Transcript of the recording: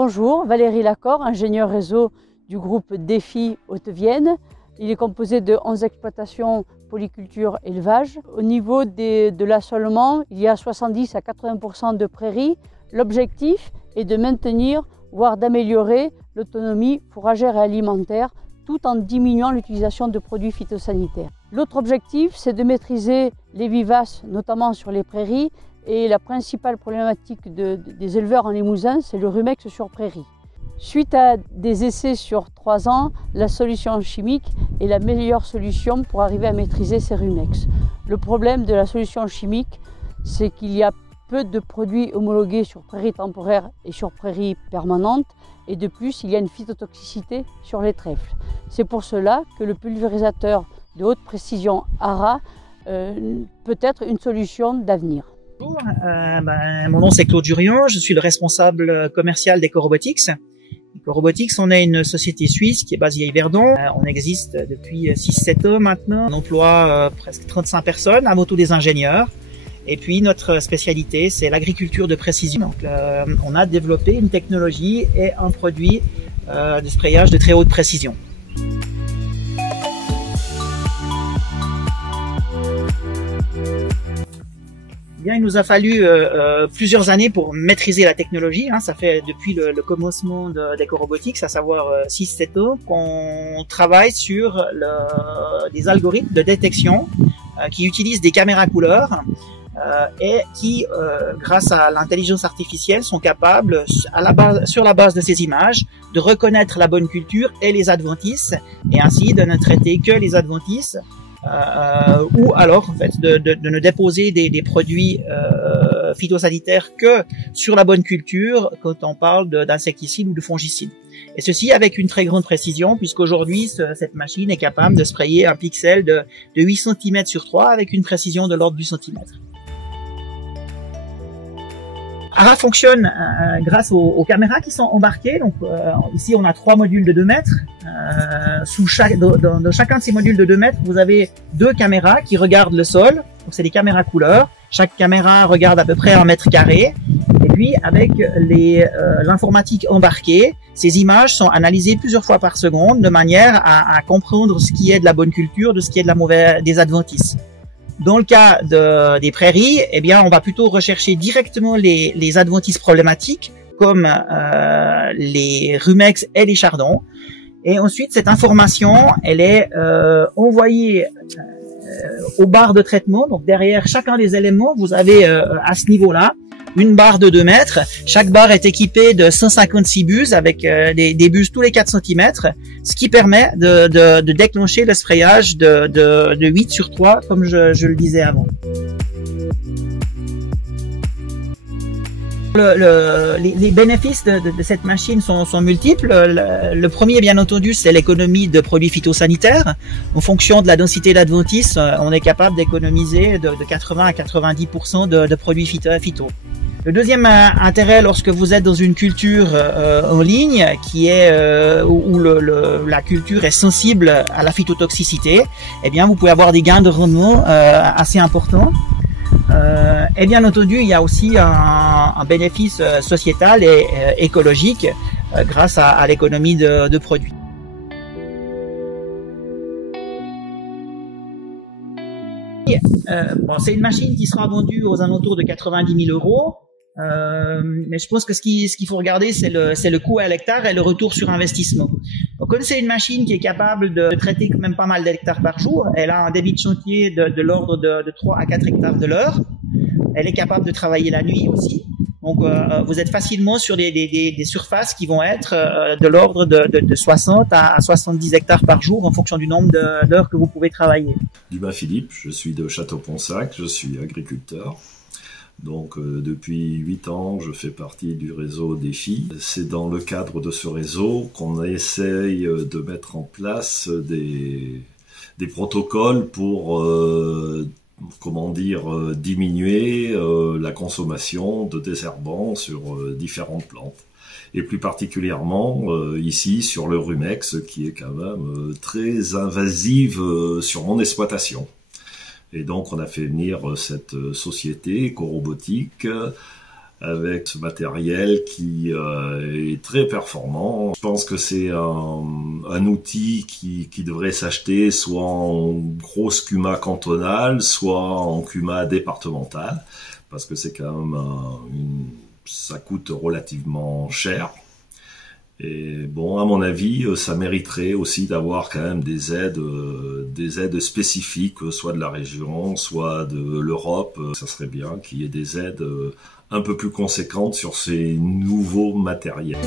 Bonjour, Valérie Lacor, ingénieure réseau du groupe Défi Haute-Vienne. Il est composé de 11 exploitations polyculture élevage. Au niveau de l'assolement, il y a 70 à 80% de prairies. L'objectif est de maintenir, voire d'améliorer l'autonomie fourragère et alimentaire tout en diminuant l'utilisation de produits phytosanitaires. L'autre objectif, c'est de maîtriser les vivaces, notamment sur les prairies. Et la principale problématique des éleveurs en Limousin, c'est le rumex sur prairie. Suite à des essais sur 3 ans, la solution chimique est la meilleure solution pour arriver à maîtriser ces rumex. Le problème de la solution chimique, c'est qu'il y a peu de produits homologués sur prairie temporaire et sur prairie permanente. Et de plus, il y a une phytotoxicité sur les trèfles. C'est pour cela que le pulvérisateur de haute précision ARA peut être une solution d'avenir. Bonjour, mon nom c'est Claude Jurian, je suis le responsable commercial d'EcoRobotics. EcoRobotics, on est une société suisse qui est basée à Yverdon. On existe depuis 6-7 ans maintenant. On emploie presque 35 personnes, avant tout des ingénieurs. Et puis notre spécialité, c'est l'agriculture de précision. Donc, on a développé une technologie et un produit de sprayage de très haute précision. Bien, il nous a fallu plusieurs années pour maîtriser la technologie. Ça fait depuis le commencement d'EcoRobotics, à savoir 6-7 ans, qu'on travaille sur des algorithmes de détection qui utilisent des caméras couleurs et qui, grâce à l'intelligence artificielle, sont capables, sur la base de ces images, de reconnaître la bonne culture et les adventices, et ainsi de ne traiter que les adventices, ou alors en fait de ne déposer des produits phytosanitaires que sur la bonne culture quand on parle d'insecticides ou de fongicides. Et ceci avec une très grande précision, puisqu'aujourd'hui cette machine est capable de sprayer un pixel de 8 cm sur 3 avec une précision de l'ordre du centimètre. ARA fonctionne grâce aux caméras qui sont embarquées. Donc ici on a 3 modules de 2 mètres. Dans chacun de ces modules de 2 mètres, vous avez 2 caméras qui regardent le sol. Donc c'est des caméras couleurs. Chaque caméra regarde à peu près 1 mètre carré. Et puis avec l'informatique embarquée, ces images sont analysées plusieurs fois par seconde de manière à comprendre ce qui est de la bonne culture, de ce qui est de la mauvaise, des adventices. Dans le cas des prairies, eh bien, on va plutôt rechercher directement les adventices problématiques, comme les rumex et les chardons. Et ensuite, cette information, elle est envoyée aux barres de traitement. Donc, derrière chacun des éléments, vous avez à ce niveau-là une barre de 2 mètres. Chaque barre est équipée de 156 buses avec des buses tous les 4 cm, ce qui permet de déclencher le sprayage de 8 sur 3, comme je le disais avant. Les bénéfices de cette machine sont multiples. Le premier, bien entendu, c'est l'économie de produits phytosanitaires. En fonction de la densité d'adventices, on est capable d'économiser de 80 à 90% de produits phyto. Le deuxième intérêt, lorsque vous êtes dans une culture en ligne qui est où la culture est sensible à la phytotoxicité, eh bien vous pouvez avoir des gains de rendement assez importants. Et bien entendu, il y a aussi un bénéfice sociétal et écologique grâce à l'économie de produits. C'est une machine qui sera vendue aux alentours de 90 000 €. Mais je pense que ce qu'il faut regarder, c'est le coût à l'hectare et le retour sur investissement. Donc, comme c'est une machine qui est capable de traiter quand même pas mal d'hectares par jour, elle a un débit de chantier de l'ordre de 3 à 4 hectares de l'heure. Elle est capable de travailler la nuit aussi. Donc, vous êtes facilement sur des surfaces qui vont être de l'ordre de 60 à 70 hectares par jour en fonction du nombre d'heures que vous pouvez travailler. Dumas Philippe, je suis de Château-Ponsac, je suis agriculteur. Donc depuis 8 ans, je fais partie du réseau Défi. C'est dans le cadre de ce réseau qu'on essaye de mettre en place des protocoles pour diminuer la consommation de désherbants sur différentes plantes. Et plus particulièrement ici sur le rumex qui est quand même très invasive sur mon exploitation. Et donc on a fait venir cette société EcoRobotics avec ce matériel qui est très performant. Je pense que c'est un outil qui devrait s'acheter soit en grosse CUMA cantonale, soit en CUMA départementale, parce que c'est quand même ça coûte relativement cher. Et bon, à mon avis, ça mériterait aussi d'avoir quand même des aides spécifiques, soit de la région, soit de l'Europe. Ça serait bien qu'il y ait des aides un peu plus conséquentes sur ces nouveaux matériels.